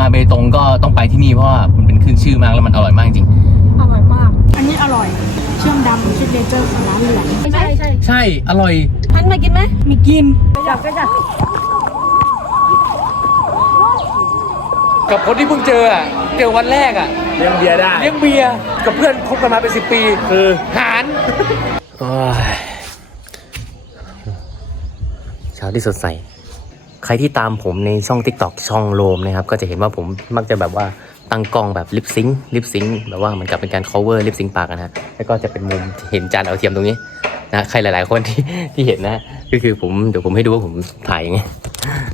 มาเบตงก็ต้องไปที่นี่เพราะว่ามันเป็นขึ้นชื่อมากแล้วมันอร่อยมากจริง อร่อยมาก อันนี้อร่อย เชื่อมดำชิดเลเจอร์ของร้านเหลืองใช่ใช่ใช่อร่อยพันมากินไหมมีกินจับก็จับกับคนที่เพิ่งเจออะเจอวันแรกอะเลี้ยงเบียร์ได้เลี้ยงเบียร์กับเพื่อนคบกันมาเป็นสิบปีคือหารเช้าที่สดใส ใครที่ตามผมในช่อง t ิ k t o k ช่องโลมนะครับ ก็จะเห็นว่าผมมักจะแบบว่าตั้งกล้องแบบลิปซิงค์ลิปซิงค์แบบว่าเหมือนกับเป็นการ cover ลิปซิงค์ปากนะฮะแล้วก็จะเป็นมุมเห็นจานเอาเทียมตรงนี้นะใครหลาย ๆ คนที่ที่เห็นนะก็คือผมเดี๋ยวผมให้ดูว่าผมถ่ายยังไง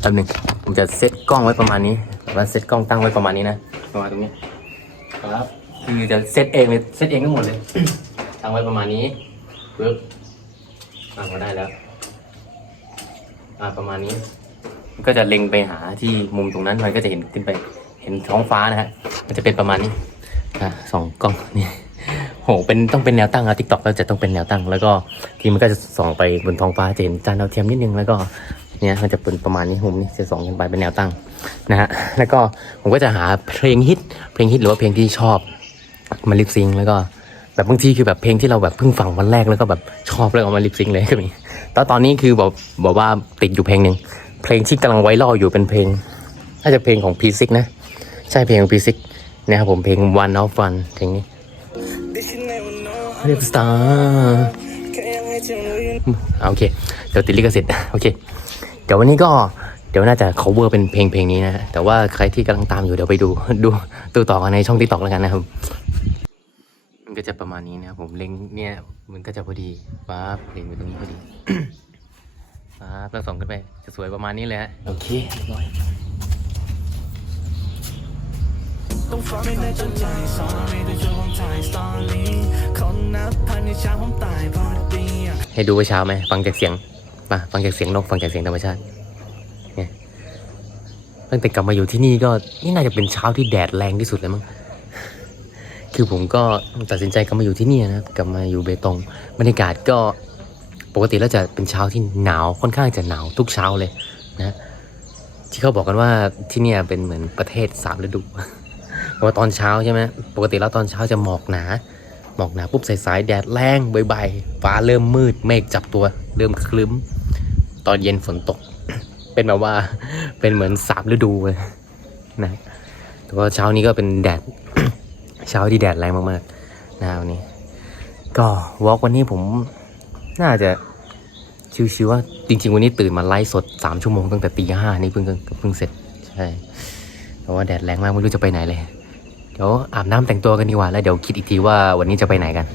แป๊บหนึงผมจะเซตกล้องไว้ประมาณนี้แบบว่าเซตกล้องตั้งไว้ประมาณนี้นะประมาณตรงนี้ครับคือจะเซตเองเลยเซตเองทั้งหมดเลยตั้งไว้ประมาณนี้ปึ๊บอ่าก็ได้แล้วอ่าประมาณนี้ ก็จะเล็งไปหาที่มุมตรงนั้นมันก็จะเห็นขึ้นไปเห็นท้องฟ้านะฮะมันจะเป็นประมาณนี้อะสองกล้องนี่โหเป็นต้องเป็นแนวตั้งอะทิกตอกแล้วจะต้องเป็นแนวตั้ง แล้วก็ทีมันก็จะส่องไปบนท้องฟ้าจะเห็นจานดาวเทียมนิดนึงแล้วก็เนี่ยมันจะเป็นประมาณนี้มุมนี้จะส่องขึ้นไปเป็นแนวตั้งนะฮะแล้วก็ผมก็จะหาเพลงฮิตเพลงฮิตหรือว่าเพลงที่ชอบมาลิปซิงแล้วก็แบบบางทีคือแบบเพลงที่เราแบบเพิ่งฟังวันแรกแล้วก็แบบชอบแล้วเอามาลิปซิงเลยก็มีแต่ตอนนี้คือบอกบอกว่าติดอยู่เพลงหนึ่ง เพลงที่กำลังไวรัลอยู่เป็นเพลงน่าจะเพลงของพีซิกนะ ใช่เพลงของพีซิกนะครับผมเพลง One of One เพลงนี้เรียกสตาร์โอเค เดี๋ยวติดลิขสิทธิ์โอเค เดี๋ยววันนี้ก็เดี๋ยวน่าจะ cover เป็นเพลงเพลงนี้นะ แต่ว่าใครที่กำลังตามอยู่เดี๋ยวไปดูดูดูต่อกันในช่องทิกต็อกแล้วกันนะครับ มันก็จะประมาณนี้นะครับผมเล็งเนี่ยมันก็จะพอดีป๊าบเล็งไปตรงนี้พอดี ป๊าบแล้วส่องขึ้นไป จะสวยประมาณนี้เลยฮะ โอเคเรียบร้อยต้องฟ้าไม่ได้จนใจ sorry ด้วยช่วงถ่ายสตอรี่คนนับพันในเช้าผมตายพอดีอะให้ดูว่าเช้าไหม ฟังจากเสียงป่ะฟังจากเสียงนก ฟังจากเสียงธรรมชาติเนี่ยตั้งแต่กลับมาอยู่ที่นี่ก็ นี่น่าจะเป็นเช้าที่แดดแรงที่สุดเลยมั้ง คือผมก็ตัดสินใจกลับมาอยู่ที่นี่นะครับ กลับมาอยู่เบตง บรรยากาศก็ ปกติแล้วจะเป็นเช้าที่หนาวค่อนข้างจะหนาวทุกเช้าเลยนะที่เขาบอกกันว่าที่เนี่ยเป็นเหมือนประเทศสามฤดูเพราะว่าตอนเช้าใช่ไหมปกติแล้วตอนเช้าจะหมอกหนาหมอกหนาปุ๊บสายๆแดดแรงบ่ายๆฟ้าเริ่มมืดเมฆจับตัวเริ่มคลึ้ม ตอนเย็นฝนตก เป็นแบบว่าเป็นเหมือนสามฤดูเลยนะแต่ว่าเช้านี้ก็เป็นแดดเช้าที่แดดแรงมากๆนะวันนี้ ก็วอล์กวันนี้ผม น่าจะชิวๆว่าจริง ๆ วันนี้ตื่นมาไลฟ์สดสามชั่วโมงตั้งแต่ตีห้านี่เพิ่งเพิ่งเสร็จใช่แต่ว่าแดดแรงมากไม่รู้จะไปไหนเลย เดี๋ยวอาบน้ำแต่งตัวกันดีกว่าแล้วเดี๋ยวคิดอีกทีว่าวันนี้จะไปไหนกัน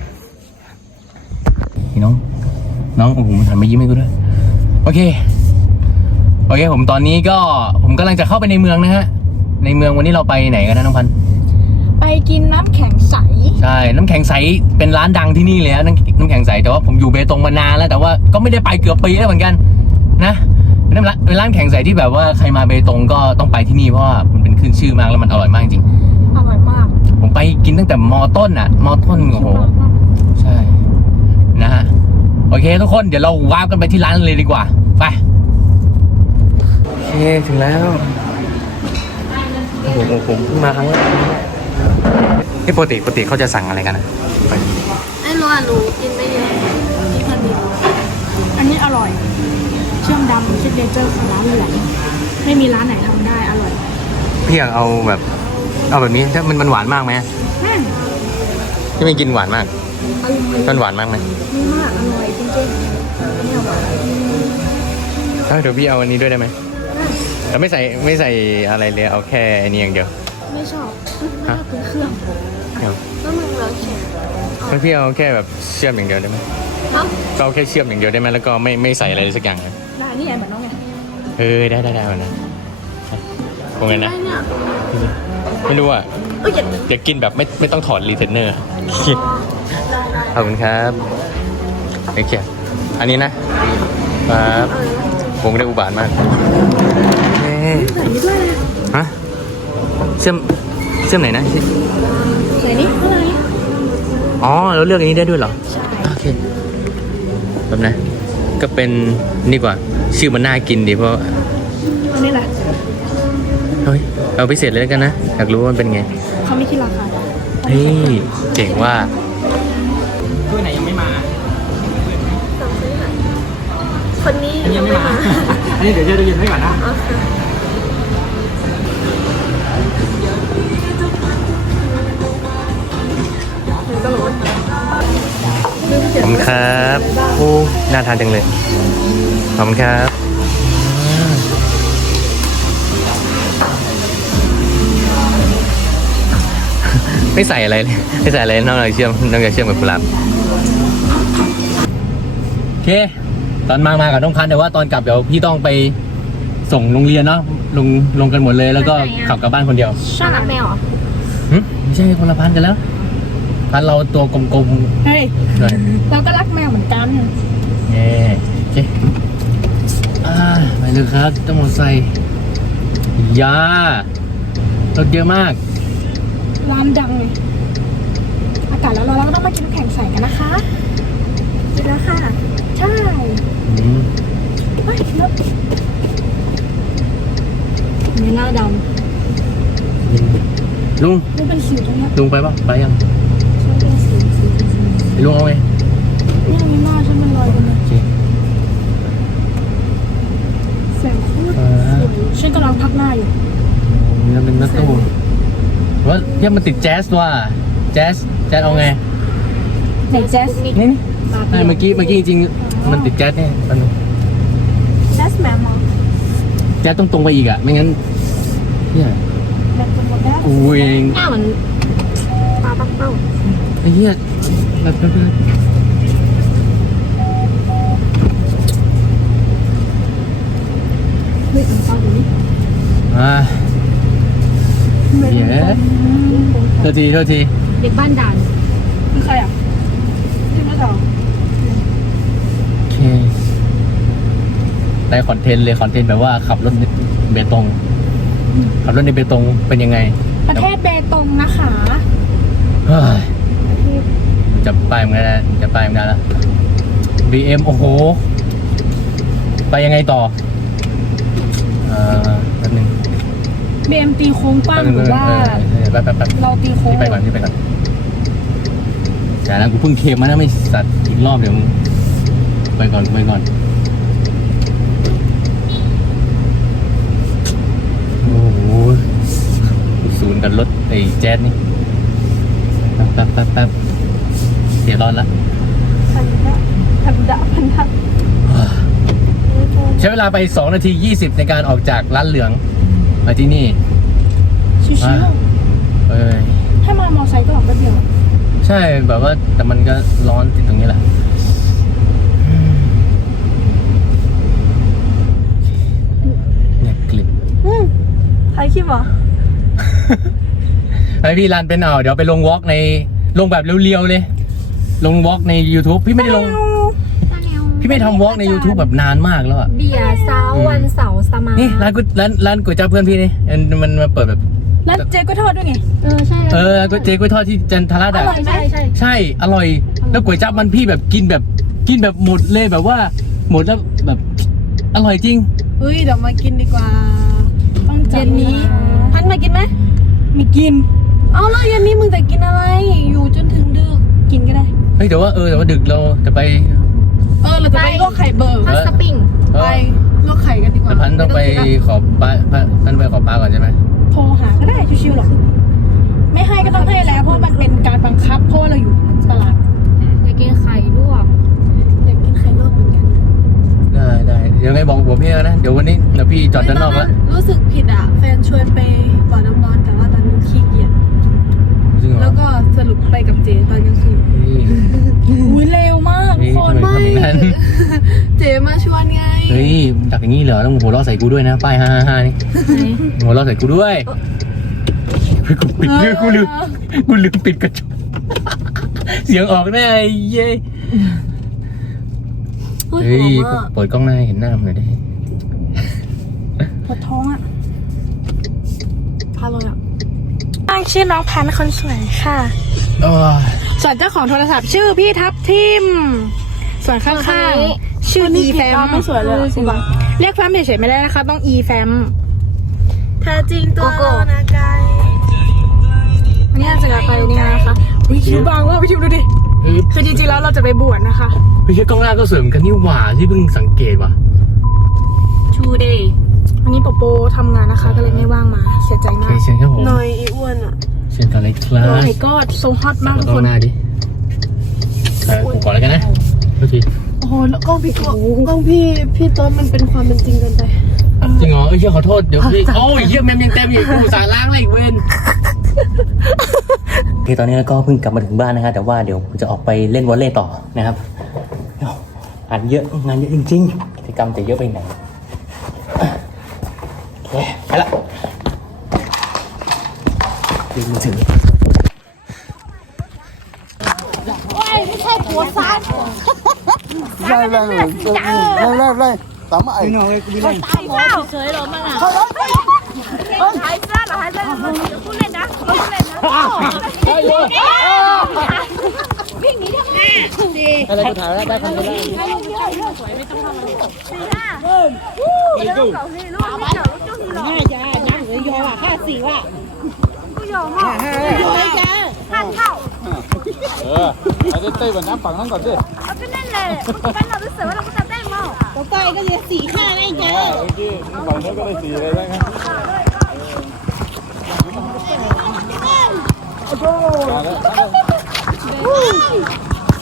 น้อง น้องโอ้โหหันมายิ้มให้กูด้วยโอเคโอเคผมตอนนี้ก็ผมกำลังจะเข้าไปในเมืองนะฮะในเมืองวันนี้เราไปไหนกันนะน้องพันธ์ กินน้ำแข็งใส ใช่ น้ำแข็งใสเป็นร้านดังที่นี่เลยฮะน้ำน้ำแข็งใสแต่ว่าผมอยู่เบตงมานานแล้ว แต่ว่าก็ไม่ได้ไปเกือบปีแล้วเหมือนกัน นะเป็นร้านเป็นร้านแข็งใสที่แบบว่าใครมาเบตงก็ต้องไปที่นี่เพราะว่ามันเป็นขึ้นชื่อมากแล้วมันอร่อยมากจริง อร่อยมากผมไปกินตั้งแต่มอต้นอะมอต้นโอ้โหใช่นะฮะโอเคทุกคนเดี๋ยวเราวาร์ปกันไปที่ร้านเลยดีกว่าไปโอเคถึงแล้วโอ้โหผมเพิ่งมาครั้งแรก นี่ปกติปกติเขาจะสั่งอะไรกันนะไอ้รู้อะหนูกินไม่เยอะกินแค่นิดอันนี้อร่อย เชื่อมดำชิดเลเจอร์ของร้านเหลืองไม่มีร้านไหนทำได้อร่อยพี่อยากเอาแบบ เอาแบบนี้ถ้ามันมันหวานมากไหมแม่งพี่ไม่กินหวานมากอร่อยมันหวานมากไหมมากอร่อยจริงๆเนี่ยหวานเอ้าเดี๋ยวพี่เอาอันนี้ด้วยได้ไหมแต่ไม่ใส่ไม่ใส่อะไรเลยเอาแค่อันนี้อย่างเดียว ไม่ชอบไม่ชอบเป็นเครื่องเอาก็มึงเราเขียนงั้นพี่เอาแค่แบบเชื่อมอย่างเดียวได้ไหมเนาะก็เอาแค่เชื่อมอย่างเดียวได้ไหมแล้วก็ไม่ไม่ใส่อะไรเลยสักอย่างนะได้นี่ไงเหมือนน้องไงเออได้ได้ได้วันนั้นคงไงนะได้เนี่ยไม่รู้อะเอ้ยอย่าเดี๋ยวกินแบบไม่ไม่ต้องถอดรีเทนเนอร์ขอบคุณครับโอเคอันนี้นะครับวงได้อุบาทมาก เชื่อมเชื่อมไหนนะใส่นี่เท่าไหร่อ๋อเราเลือกอันนี้ได้ด้วยเหรอโอเคแบบนะก็เป็นนี่กว่าชื่อมันน่ากินดีเพราะอันนี้แหละเฮ้ยเอาพิเศษเลยแล้วกันนะอยากรู้ว่ามันเป็นไงเขาไม่คิดราคาเฮ้ยเจ๋งว่าด้วยไหนยังไม่มา คนนี้ยังไม่มา อันนี้เดี๋ยวเจอตัวเย็นไว้ก่อนนะ คุณครับโอ้น่าทานจังเลย ขอบคุณครับไม่ใส่อะไรเลยไม่ใส่อะไรนอกจากเชื่อมนอกจากเชื่อมกับกุหลาบโอเค ตอนมามากับน้องพันธุ์แต่ว่าตอนกลับเดี๋ยวพี่ต้องไปส่งโรงเรียนเนาะลงลงกันหมดเลยแล้วก็ขับกลับบ้านคนเดียวชอบรักแมวเหรอหึไม่ใช่คนละพันธุ์กันแล้ว พันธุ์เราตัวกลมเฮ้ยๆด้วยเราก็รักแมวเหมือนกัน เย้โอเคอ่าไปเลยครับต้องมอไซค์ยารถเยอะมาก ร้านดังเลยอากาศแล้วเราก็ต้องมากินน้ำแข็งใส่กันนะคะกินแล้วค่ะ ใช่อืมไม่เลิศมีหน้าดลุงำนี่เป็นสิวตรงเนี้ยลุงไปปะไปยังฉันเป็นสิวสิวสิวสิว ไอ้ ลุงเอาไงเนี่ยมีหน้าฉันเป็นรอยตรงเนี้ยโอเคแสงโคตรอ่าสวยฉันกำลังพักหน้าอยู่นี่มันเป็นรถตู้ว่าเยี่ยมันติดแจ๊สว่ะแจ๊สแจ๊สเอาไงไหนแจ๊สนี่นี่ใช่เมื่อกี้เมื่อกี้จริงๆมันติดแจ๊สเนี่ยตอนนึงแจสแมวมองแจ๊สต้องตรงไปอีกอะไม่งั้นเนี่ยแบบเป็นหมดแล้วกูเองหน้าเหมือนปลาปักเป้า ไอ้ เหี้ยแบบแบบแบบเฮ้ยอันเปาอยู่นี่อ่าเหี้ยโทษทีโทษทีเด็กบ้านด่านคือใครอะที่ไม่ต่อโอเคได้คอนเทนต์เลยคอนเทนต์แบบว่าขับรถเบตงขับรถในเบตงเป็นยังไง ประเทศเบตงนะคะเฮ้ย จะไปเหมือนกันนะจะไปเหมือนกันละ BM โอ้โห ไปยังไงต่อเอ่อแป๊บนึงเบมตีโค้งกว้างหรือว่าเออเออแป๊บแป๊บแป๊บเราตีโค้งพี่ไปก่อนพี่ไปก่อนแต่นะกูเพิ่งเคลมมานะไม่สัตว์อีกรอบเดี๋ยวมึงไปก่อนไปก่อนโอ้โหศูนย์กับรถไอ้แจ๊สนี่แป๊บแป๊บแป๊บแป๊บเสียร้อนละพันดะพันดะพันดะใช้เวลาไป 2 นาที 20 ในการออกจากร้านเหลือง มาที่นี่ ชิวอะเอ้ยๆถ้ามามอไซค์ก็ออกแป๊บเดียวใช่แบบว่าแต่มันก็ร้อนติดตรงนี้แหละเนี่ยคลิปใครคิดวะไอพี่รันเป็นเอาเดี๋ยวไปลงวอล์กในลงแบบเรียวๆเลย ลงวอล์กใน YouTube พี่ไม่ได้ลง พี่ไม่ทำวอล์กใน YouTube แบบนานมากแล้วอะเบียร์เช้าวันเสาร์สมานี่ร้านก๋วยร้านร้านก๋วยจั๊บเพื่อนพี่นี่มันมันมาเปิดแบบ แล้วเจ๊ก็ทอดด้วยไง เออใช่เออก๋วยเจ๊ก๋วยทอดที่จันทราดออะร่อยใช่ใช่ใช่อร่อย แล้วก๋วยจั๊บมันพี่แบบกินแบบกินแบบหมดเลยแบบว่า หมดแล้วแบบอร่อยจริง เฮ้ยเดี๋ยวมากินดีกว่า ต้องจัดเย็นนี้ พัพันนมากินไหมมีกิน เอาแล้วเย็นนี้มึงจะกินอะไร อยู่จนถึงดึก กินก็ได้ เฮ้ยแต่ว่าเออแต่ว่าดึกเราจะไปเออเราจะไปไปลวกไข่เบิร์พัสสปริงเอไปอลวกไข่กันดีกว่าแต่พันต้องไปขอป้าพันพันไปขอป้าก่อนใช่ไหมโทรหาก็ได้ชิวๆหรอกไม่ให้ก็ต้องให้แล้วเพราะมันเป็นการบังคับเพราะว่าเราอยู่ตลาดอยากกินไข่ลวกอยากกินไข่ลวกเหมือนกันได้ได้เดี๋ยวไงบอกผมพี่นะเดี๋ยววันนี้เดี๋ยวพี่จอดด้านนอกแล้ว รู้สึกผิดอะ แฟนชวนไปบ่อน้ำร้อนแต่ว่าตอนนี้ขี้เกียจ จริงเหรอ แล้วก็สรุปไปกับเจตอนกลางคืนนี่อุ้ยเร็วมากนี่ทุกคนทำไมทำอย่างนั้นเจมาชวนไงเฮ้ยดักอย่างนี้เหรอต้องหัวเราะใส่กูด้วยนะ ป้ายห้าห้านี่หัวเราะใส่กูด้วยเฮ้ยกูปิดเรื่องกูลืมกูลืมปิดกระจกเสียงออกแน่ไอ้เย้เฮ้ยเฮ้ยหอมอะเปิดกล้องหน้าให้เห็นหน้ามันหน่อยดิ ปวดท้องอะพาเลยอะ ชื่อน้องพันธุ์คนสวยค่ะโอ้ยส่วนเจ้าของโทรศัพท์ชื่อพี่ทับทิม ส่วนข้างๆ ชื่อ e แฟมไม่สวยเลยอะเรียกแฟมเฉยๆไม่ได้นะคะ ต้อง e แฟมแท้จริงตัวโกโก้เรานะกายอันนี้จะไปเนี่ยนะคะวิคิวบางว่ากวิคิวดูดิเฮ้ยคือจริงๆแล้วเราจะไปบวชนะคะไม่ใช่กล้องหน้าก็สวยเหมือนกันนี่หว่าที่เพิ่งสังเกตว่ะชูเดย์ อันนี้โปโปทำงานนะคะก็เลยไม่ว่างมาเสียใจมาใช่กเชิญครับผมหน่อยอีอ้วนอะเชิญต่อเลยครัโอ้ บ my god so hot มากขอทุกกล้อคงน หน้าดิเออผมก่อนแล้วกันนะโทษทีโอ้โหแล้วกล้องพี่กล้องกล้องพี่พี่ต้นมันเป็นความเป็นจริงเกินไป จริงเหรอเอ้ยเชี่ยขอโทษเดี๋ยวพี่โอ้ยเฮียแมมยังเต็มอยู่กูสาล้างเลยอีกเว้น โอเคตอนนี้ก็เพิ่งกลับมาถึงบ้านนะครับแต่ว่าเดี๋ยวผมจะออกไปเล่นวอลเลย์ต่อนะครับเอ้าอันเยอะงานเยอะจริงๆกิจกรรมจะเยอะไปไหน Tama ay. Sino ay kumilain? Ay, ikaw! Sa'yo, mana. Ay, sir, lahat na naman. Kulay na, kulay na. Ay, yun! วิ่งหนีทำไมดีอะไรกูถามแล้วได้คำนี้แล้วเยอะอะสวยไม่ต้องทำอะไรสี่ห้าเริ่มเริ่มเก่าสี่ลูกไม่เก่าลูกจุ้งหรอกห้าจ้าน้ำหรือยอว่ะห้าสี่ว่ะกูยอมอะห้าจ้าห้าเท่าเออไปเต้ยบนน้ำฝั่งนั้นก่อนสิเอาก็นั่นเลยไปเรารู้สึกว่าเราก็จะเต้ยมั่ง แล้วก้อยก็จะสี่ห้าได้เจอฝั่งนู้นก็ได้สี่เลยได้ไงโอ้โห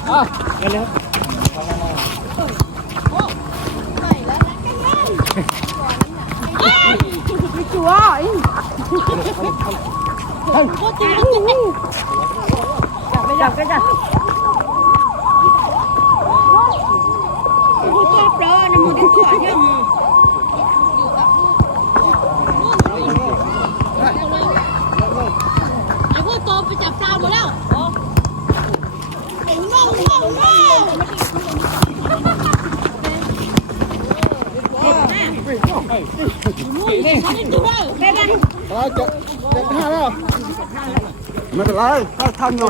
อะกันเลยไม่จัวอินจับไปจับไปจับ Pro nó mua đến cửa chứ. Ai vô tôm phải chặt sao mà đâu. No, no, no. ไม่เป็นไรถ้าทำอยู่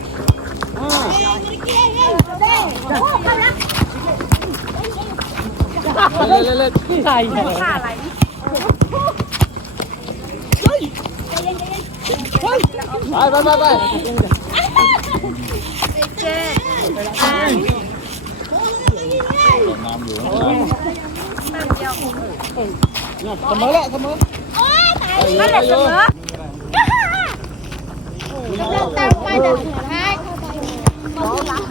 เล่นเล่นใช่ไหมไปไปไปไปเจ๊น้ำอยู่เสมอแล้วเสมอนั่นแหละเสมอเดินตามไปเดิน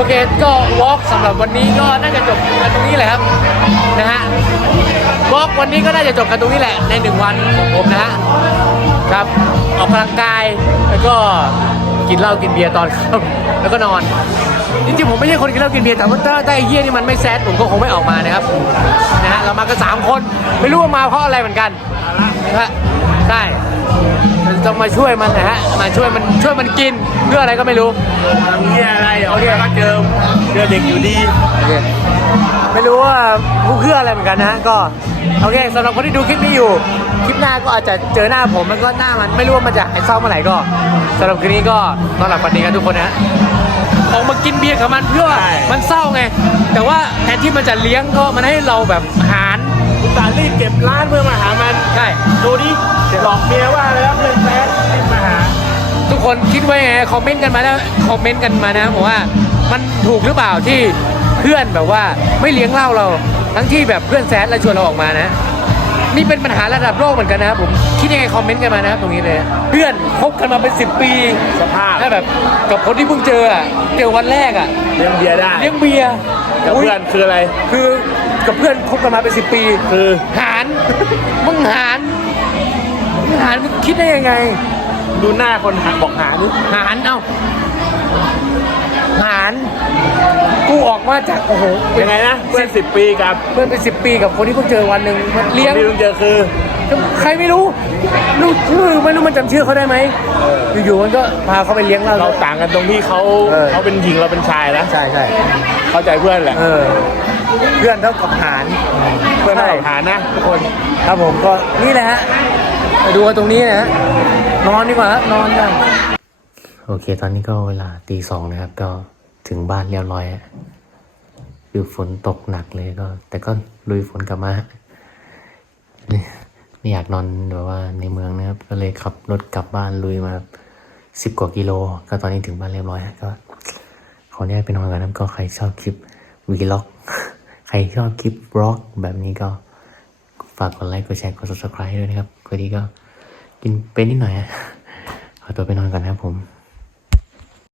อเคก็วอล์กสำหรับวันนี้ก็น่าจะจบกันตรงนี้แหละครับนะฮะวอล์กวันนี้ก็น่าจะจบกันตรงนี้แหละในหนึ่งวันของผมนะฮะครับออกกำลังกายแล้วก็กินเหล้ากินเบียร์ตอนค่ำแล้วก็นอนจริงๆผมไม่ใช่คนกินเหล้ากินเบียร์แต่ว่าถ้าถ้ไอ้เหี้ยนี่มันไม่แซดผมก็คงไม่ออกมานะครับนะฮะเรามากันสามคนไม่รู้ว่ามาเพราะอะไรเหมือนกันนะฮะใช่ ต้องมาช่วยมันนะฮะมาช่วยมันช่วยมันกินเพื่ออะไรก็ไม่รู้เฮียอะไรเดี๋ยวเฮียก็เจอเชื่อเด็กอยู่ดีโอเคไม่รู้ว่ามุกเพื่ออะไรเหมือนกันนะฮะก็โอเคสำหรับคนที่ดูคลิปนี้อยู่ คลิปหน้าก็อาจจะเจอหน้าผมมันก็หน้ามันไม่รู้ว่ามันจะหายเศร้าเมื่อไหร่ก็สำหรับคืนนี้ก็นอนหลับฝันดีกันทุกคนนะออกมากินเบียร์กับมันเพื่อใช่มันเศร้าไง แต่ว่าแทนที่มันจะเลี้ยงก็มันให้เราแบบหารอุ ตส่าห์รีบเก็บร้านเพื่อมาหามัน ใช่ ดูดิหลอกเมียว่าแล้วเพื่อนแฟนรีบมาหา ทุกคนคิดว่ายังไงคอมเมนต์กันมานะคอมเมนต์กันมานะผมว่ามันถูกหรือเปล่าที่เพื่อนแบบว่าไม่เลี้ยงเหล้าเรา ทั้งที่แบบเพื่อนแซดแล้วชวนเราออกมานะ นี่เป็นปัญหาระดับโลกเหมือนกันนะครับผมคิดยังไงคอมเมนต์กันมานะครับตรงนี้เลย เพื่อนคบกันมาเป็นสิบปีสภาพ ถ้าแบบกับคนที่เพิ่งเจออะเจอวันแรกอะเลี้ยงเบียร์ได้เลี้ยงเบียร์กับเพื่อนคืออะไร คือ กับเพื่อนคบกันมาเป็นสิบปีคือหาร มึงหารมึงหารมึงคิดได้ยังไง ดูหน้าคนหาบอกหานี่หารเอ้าหาร กูออกมาจากโอ้โหยังไงนะเพื่อนสิบปีกับเพื่อนเป็นสิบปีกับคนที่เพิ่งเจอวันหนึ่งมันเลี้ยงที่เพิ่งเจอคือใครไม่รู้รู้ชื่อไม่รู้มันจำชื่อเขาได้ไหมอยู่ๆมันก็พาเขาไปเลี้ยงเราเราต่างกันตรงที่เขาเออเขาเป็นหญิงเราเป็นชายนะใช่ใช่เข้าใจเพื่อนแหละ เออเพื่อนเท่ากับหารเพื่อนใช่เราหานะทุกคนครับผมก็นี่แหละฮะไปดูกันตรงนี้นะฮะนอนดีกว่าฮะนอนกันโอเค ตอนนี้ก็เวลาตีสองนะครับ ก็ถึงบ้านเรียบร้อยฮะคือฝนตกหนักเลยก็ แต่ก็ลุยฝนกลับมาฮะนี่ไม่อยากนอนแบบว่าในเมืองนะครับ ก็เลยขับรถกลับบ้านลุยมาสิบกว่ากิโล ก็ตอนนี้ถึงบ้านเรียบร้อยฮะก็ขออนุญาตไปนอนกันนะครับก็ใครชอบคลิปวีล็อก ใครชอบคลิปบล็อกแบบนี้ก็ฝากกดไลค์ กดแชร์ กด subscribe ด้วยนะครับพอดีก็กินเป็นนิดหน่อยอะขอตัวไปนอนก่อนนะครับผม